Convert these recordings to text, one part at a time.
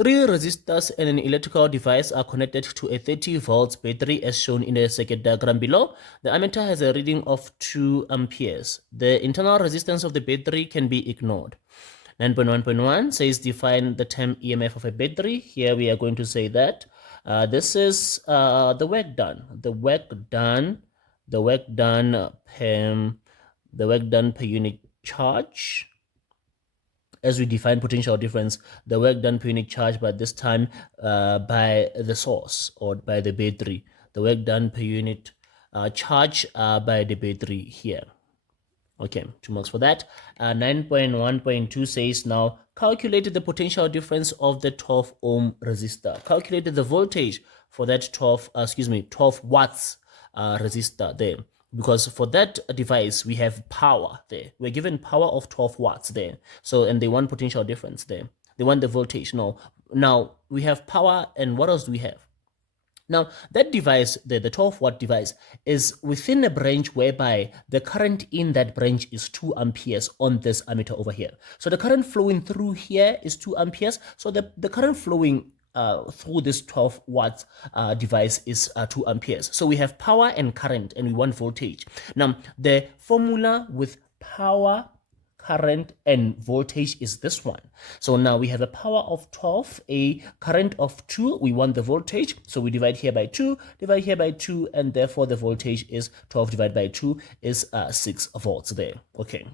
Three resistors and an electrical device are connected to a 30 volts battery as shown in the circuit diagram below. The ammeter has a reading of 2 amperes. The internal resistance of the battery can be ignored. 9.1.1 says define the term EMF of a battery. Here we are going to say that this is the work done. The work done per unit charge. As we define potential difference, the work done per unit charge, but this time by the source or by the battery. The work done per unit charge by the battery here. Okay, 2 marks for that. 9.1.2 says now calculate the potential difference of the 12 ohm resistor. Calculate the voltage for that 12 watts resistor there. Because for that device, we have power there. We're given power of 12 watts there. So, and they want potential difference there. They want the voltage. No. Now, we have power, and what else do we have? Now, that device, the 12 watt device, is within a branch whereby the current in that branch is 2 amperes on this ammeter over here. So the current flowing through here is 2 amperes. So the current flowing through this 12 watts device is 2 amperes. So we have power and current, and we want voltage. Now, the formula with power, current, and voltage is this one. So now we have a power of 12, a current of 2, we want the voltage, so we divide here by 2, divide here by 2, and therefore the voltage is 12 divided by 2 is 6 volts there. Okay.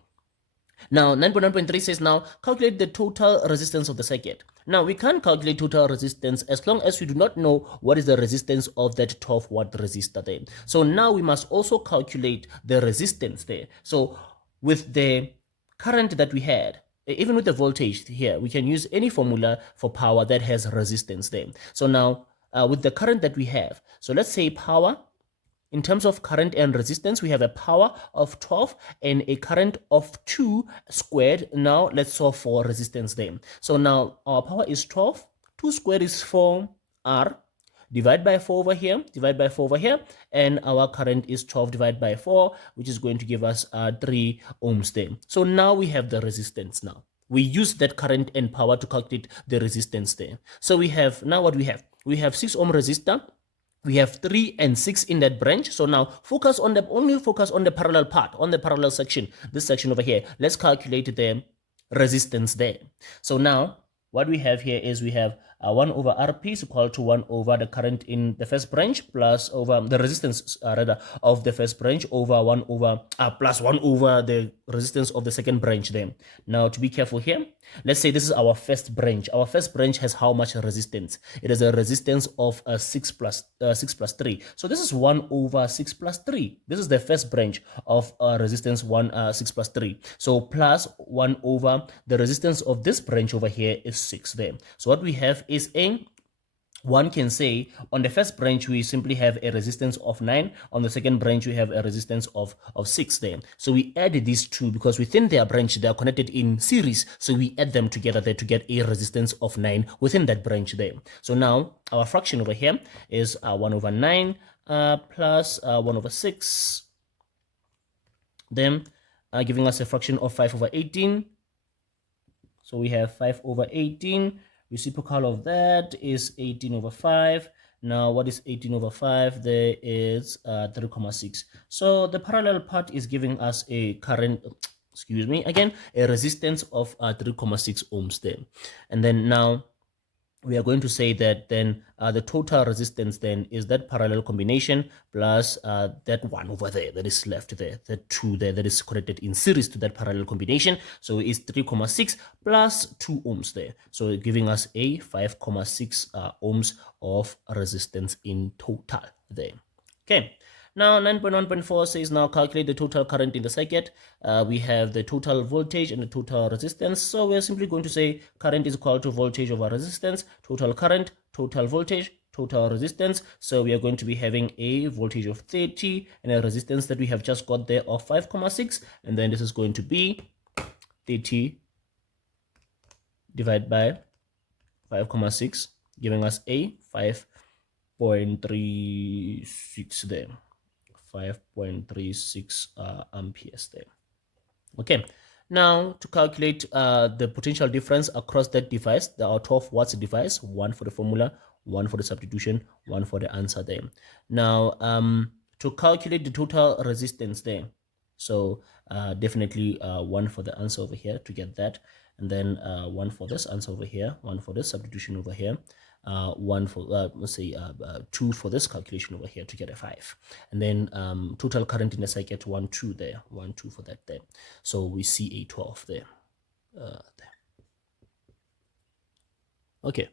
Now, 9.1.3 says now calculate the total resistance of the circuit. Now, we can't calculate total resistance as long as we do not know what is the resistance of that 12 watt resistor there. So now we must also calculate the resistance there. So with the current that we had, even with the voltage here, we can use any formula for power that has resistance there. So now with the current that we have, so let's say power, in terms of current and resistance, we have a power of 12 and a current of 2 squared. Now let's solve for resistance there. So now our power is 12, 2 squared is 4R, divide by 4 over here, divide by 4 over here, and our current is 12 divided by 4, which is going to give us 3 ohms there. So now we have the resistance now. We use that current and power to calculate the resistance there. So we have, now what we have? We have 6 ohm resistor. We have 3 and 6 in that branch. So now only focus on the parallel part, on the parallel section, this section over here. Let's calculate the resistance there. So now what we have here is we have 1 over Rp is equal to 1 over the current in the first branch plus over the resistance rather of the first branch over 1 over plus 1 over the resistance of the second branch there. Now to be careful here, let's say this is our first branch. Our first branch has how much resistance? It is a resistance of 6 plus 3. So this is 1 over 6 plus 3. This is the first branch of resistance 6 plus 3. So plus 1 over the resistance of this branch over here is 6 there. So what we have is one can say on the first branch we simply have a resistance of 9, on the second branch we have a resistance of 6 there. So we add these two because within their branch they are connected in series, so we add them together there to get a resistance of 9 within that branch there. So now our fraction over here is 1 over 9 plus 1 over 6, then giving us a fraction of 5 over 18. So we have 5 over 18. Reciprocal of that is 18 over 5. Now, what is 18 over 5? There is 3,6. So the parallel part is giving us a current, a resistance of 3,6 ohms there. And then now we are going to say that then the total resistance then is that parallel combination plus that 1 over there that is left there, that 2 there that is connected in series to that parallel combination. So it's 3,6 plus 2 ohms there. So giving us a 5,6 ohms of resistance in total there. Okay. Now 9.1.4 says now calculate the total current in the circuit. We have the total voltage and the total resistance. So we're simply going to say current is equal to voltage over resistance, total current, total voltage, total resistance. So we are going to be having a voltage of 30 and a resistance that we have just got there of 5,6. And then this is going to be 30 divided by 5,6, giving us a 5.36 there. 5.36 amperes there. Okay, Now, to calculate the potential difference across that device, there are 12 watts device, one for the formula, one for the substitution, one for the answer there. Now, to calculate the total resistance there, so definitely one for the answer over here to get that, and then one for this answer over here, one for this substitution over here, one for let's say two for this calculation over here to get a 5, and then total current in the circuit 1 2 there, 1 2 for that there. So we see a 12 there. Okay,